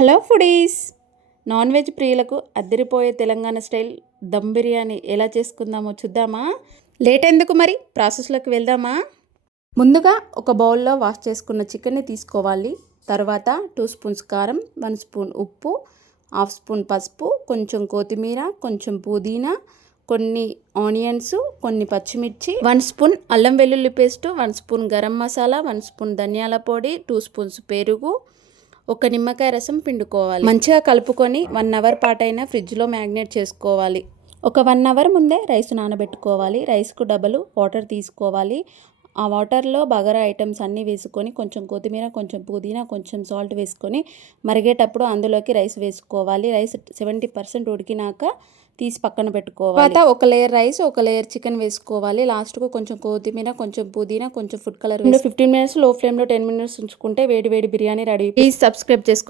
Hello foodies, non veg ప్రియులకు అద్దరిపోయే Telangana style dum biryani ఎలా చేసుకుందామో చూద్దామా? లేట్ ఎందుకు, మరి ప్రాసెస్లోకి వెళ్దామా? ముందుగా ఒక బౌల్లో వాష్ చేసుకున్న చికెన్ని తీసుకోవాలి. తర్వాత 2 స్పూన్స్ కారం, 1 స్పూన్ ఉప్పు, 1/2 స్పూన్ పసుపు, కొంచెం కొత్తిమీర, కొంచెం పుదీనా, కొన్ని ఆనియన్స్, కొన్ని పచ్చిమిర్చి, 1 స్పూన్ అల్లం వెల్లుల్లి paste, 1 spoon garam masala, 1 spoon ధనియాల పొడి, 2 స్పూన్స్ పెరుగు, ఒక నిమ్మకాయ రసం పిండుకోవాలి. మంచిగా కలుపుకొని 1 అవర్ పాటైనా ఫ్రిడ్జ్లో మ్యాగ్నేట్ చేసుకోవాలి. ఒక 1 అవర్ ముందే రైస్ నానబెట్టుకోవాలి. రైస్కు డబల్ వాటర్ తీసుకోవాలి. ఆ వాటర్లో బగారా ఐటమ్స్ అన్నీ వేసుకొని కొంచెం కొత్తిమీర, కొంచెం పుదీనా, కొంచెం సాల్ట్ వేసుకొని మరిగేటప్పుడు అందులోకి రైస్ వేసుకోవాలి. రైస్ 70% ఉడికినాక తీసి పక్కన పెట్టుకోవాలి. తర్వాత ఒక లేయర్ రైస్, ఒక లేయర్ చికెన్ వేసుకోవాలి. లాస్ట్కు కొంచెం కొత్తిమీర, కొంచెం పుదీనా, కొంచెం ఫుడ్ కలర్ 15 మినిట్స్ లో ఫ్లేమ్లో 10 మినిట్స్ ఉంచుకుంటే వేడి వేడి బిర్యానీ రెడీ. ప్లీజ్ సబ్స్క్రైబ్ చేసుకోండి.